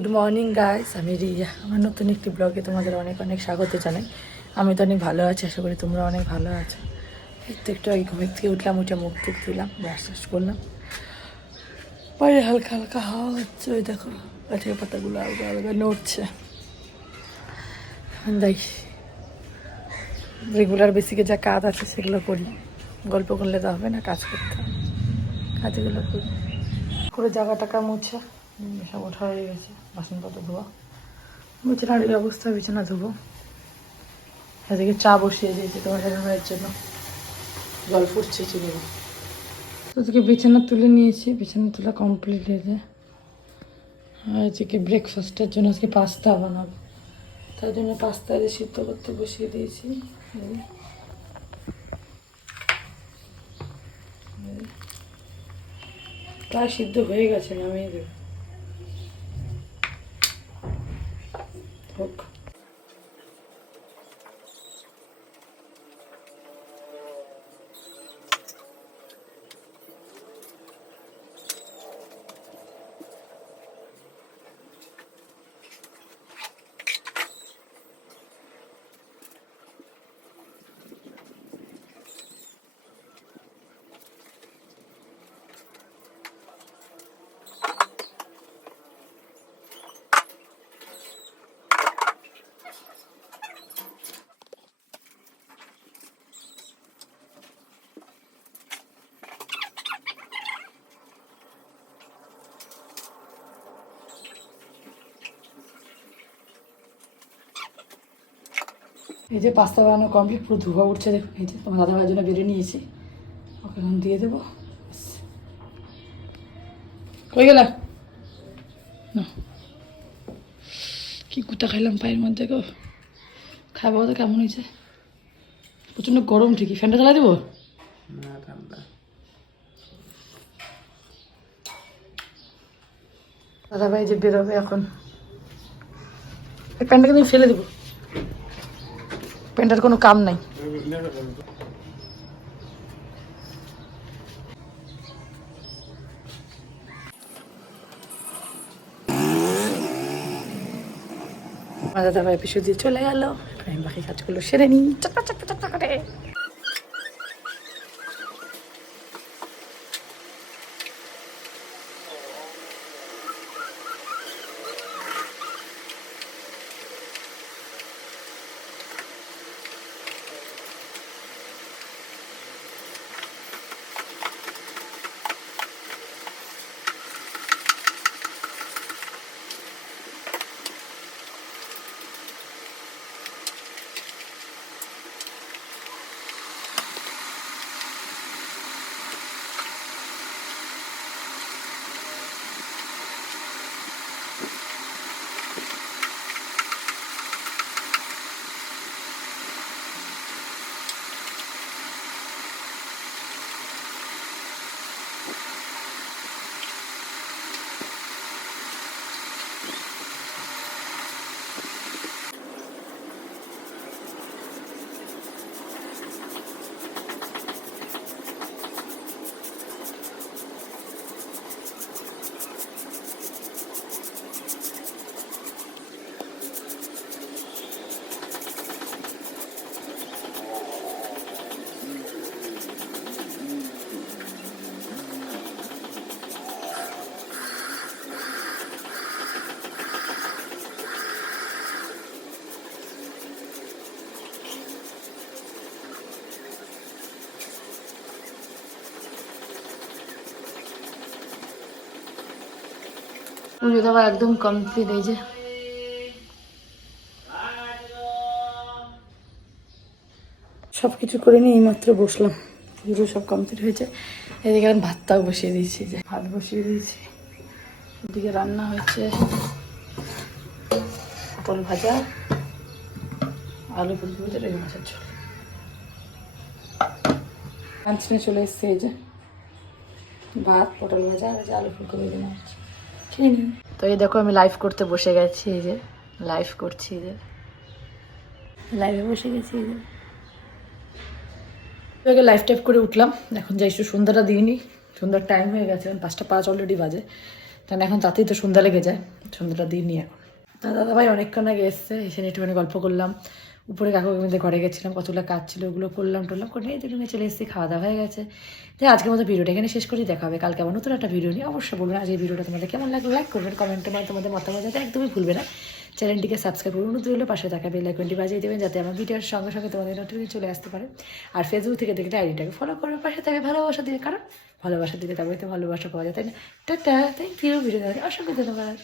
Good morning guys আমি রিয়া। আমার নতুন একটি ব্লগে তোমাদের অনেক অনেক স্বাগত জানাই। আমি তো অনেক ভালো আছি, আশা করি তোমরা অনেক ভালো আছো। তো একটু আগে ঘুমের থেকে উঠলাম, উঠে মুখ টুক দিলাম ব্রাশ টাশ করলাম। পরে হালকা হালকা হাওয়া হচ্ছে, ওই দেখো, গাছের পাতাগুলো আলগা আলগা নড়ছে। দেখ। রেগুলার বেসিকে যা কাজ আছে, সেগুলো করি। গল্প করলে তো হবে না, কাজ করতে হবে। কাজগুলো করি। করে জায়গা টাকা মুছে। সব ওঠা হয়ে গেছে, বাসনপত্র ধোয়া। বিছানার এই অবস্থা বিছানা ধোবো। এদিকে চা বসিয়ে দিয়েছি তোমার ভাইয়ের জন্য। জল ফুটছে চিনি ওদিকে বিছানা তুলে নিয়েছি, বিছানা তোলা কমপ্লিট হয়েছে। আর আজকে ব্রেকফাস্টের জন্য আজকে পাস্তা বানাবো। তার জন্য পাস্তা দিয়ে সিদ্ধ করতে বসিয়ে দিয়েছি। প্রায় সিদ্ধ হয়ে গেছে, নামিয়ে দেবো। hook. এই যে পাস্তা বানানো কমপ্লিট পুরো ধোয়া উঠছে দেখুন এই যে তোমার দাদা ভাইয়ের জন্য বেরিয়ে নিয়েছি। ওকে এখন দিয়ে দেবো। কই গেল? না। কি কুতা খাইলাম পায়ের মধ্যে গো। খাব তো কেমন হয়েছে? প্রচণ্ড গরম ঠিকই। ফ্যানটা চালাই দেবো? দাদা ভাই যে বেরোবে এখন। এই তুমি ফেলে দেবো। প্যান্টের কোনো কাম নাই। দাদা ভাই পিছু দিয়ে চলে গেল, আমি বাকি কাজগুলো সেরে নিই। চাকা চাকা চাকা করে। পুজো দেওয়া একদম কমপ্লিট এই যে। সব কিছু করে নিয়ে এইমাত্র বসলাম। পুজো সব কমপ্লিট হয়েছে। এদিকে আমি ভাতটাও বসিয়ে দিয়েছি, যে ভাত বসিয়ে দিয়েছি। এদিকে রান্না হয়েছে পটল ভাজা, আলু ফুলকপি ভাজা রবি মাছের ঝোল। লাঞ্চ নিয়ে চলে এসছে, এই যে। ভাত, পটল ভাজা, আর আলু ফুলকপি মাছ খেয়ে তো এই দেখো আমি লাইভ করতে বসে গেছি এই যে লাইভ করছি এই যে। লাইভে বসে গেছি এই যে। আগে লাইভ টাইপ করে উঠলাম এখন যাই একটু সন্ধ্যাটা দিইনি সন্ধ্যার টাইম হয়ে গেছে এখন পাঁচটা পাঁচ অলরেডি বাজে। কারণ এখন তাতেই তো সন্ধ্যা লেগে যায় সন্ধ্যাটা দিইনি এখন। তা দাদা ভাই অনেকক্ষণ আগে এসছে এসে নিয়ে একটুখানি গল্প করলাম। উপরে কাকু কাকিমাদের ঘরে গেছিলাম, কতগুলো কাজ ছিল, ওগুলো করলাম, টরলাম, করে এই রুমে চলে এসেছি, খাওয়া দাওয়া হয়ে গেছে। তাই আজকের মতো ভিডিওটা এখানে শেষ করেই দেখা হবে কালকে আবার নতুন একটা ভিডিও নিয়ে। অবশ্যই বলবেন আজ এই ভিডিওটা তোমাদের কেমন লাগল? লাইক করবেন কমেন্টের মাধ্যমে তোমাদের মতামত যাতে একদমই ভুলবে না। চ্যানেলটিকে সাবস্ক্রাইব করুন অনুরোধ রইল, পাশে থাকা বেল আইকনটি বাজিয়ে দেবেন, যাতে আমার ভিডিওর সঙ্গে সঙ্গে তোমাদের নোটিফিকেশন চলে আসতে পারে। আর ফেসবুক থেকে দেখলে আইডিটাকে ফলো করবে, পাশে থাকে ভালোবাসা দিয়ে কারণ ভালোবাসা দিলে তবে তো ভালোবাসা পাওয়া যায়, তাই না? টাটা থ্যাংক ইউ ভিডিও দেখার অসংখ্য ধন্যবাদ।